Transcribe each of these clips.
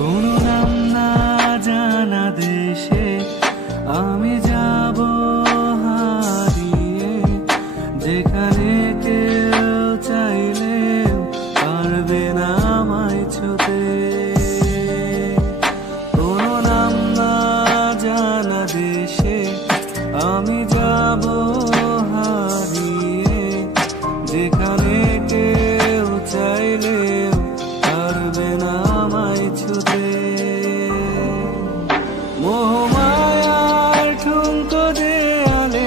কোনো নাম না জানা দেশে আমি যাব হারিয়ে, যেখানে কেউ চাইলেও পারবে না আমায় ছুতে। কোনো নাম না জানা দেশে আমি যাব হারিয়ে, যেখানে কেউ চাইলেও পারবে না আমায় ছুতে। মোহমায়ার ঠুনকো দেয়ালে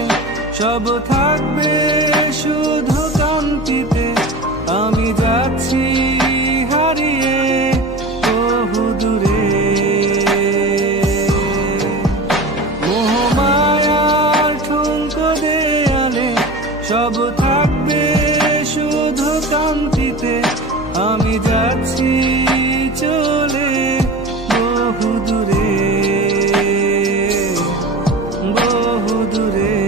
সব থাকবে শুধু কান্তিতে, আমি যাচ্ছি হারিয়ে বহু দূরে। মোহমায়ার ঠুনকো দেয়ালে সব থাকবে শুধু কান্তিতে, আমি যাচ্ছি চলে বহু দূরে, বহু দূরে।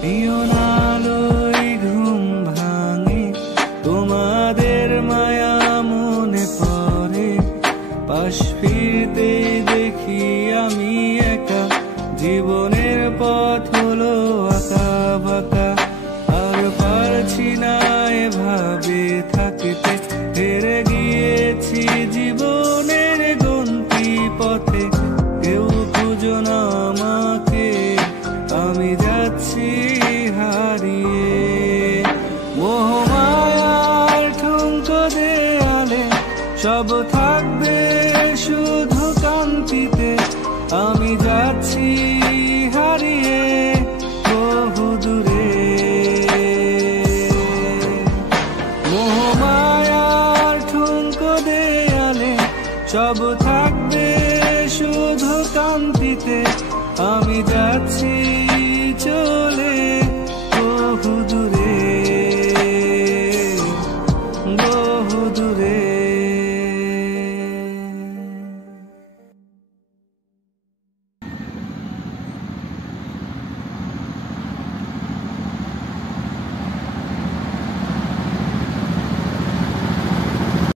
পিয়নালই ঘুম ভাঙে, তোমাদের মায়া মনে পড়ে, পাশ ফিরতেই দেখি আমি একা, জীবনের পথ হলো আঁকা বাঁকা। আর পারছি না এভাবে থাকতে, হেরে গিয়েছি জীবনের গন্তি পথে, কেউ খুঁজো না আমাকে, আমি যাচ্ছি হারিয়ে। মোহমায়ার ঠুনকো দেয়ালে সব থাকবে শুধু কান্তিতে, আমি যাচ্ছি হারিয়ে বহু দূরে। মোহমায়ার ঠুনকো দেয়ালে সব থাকবে শুধু কান্তিতে, আমি যাচ্ছি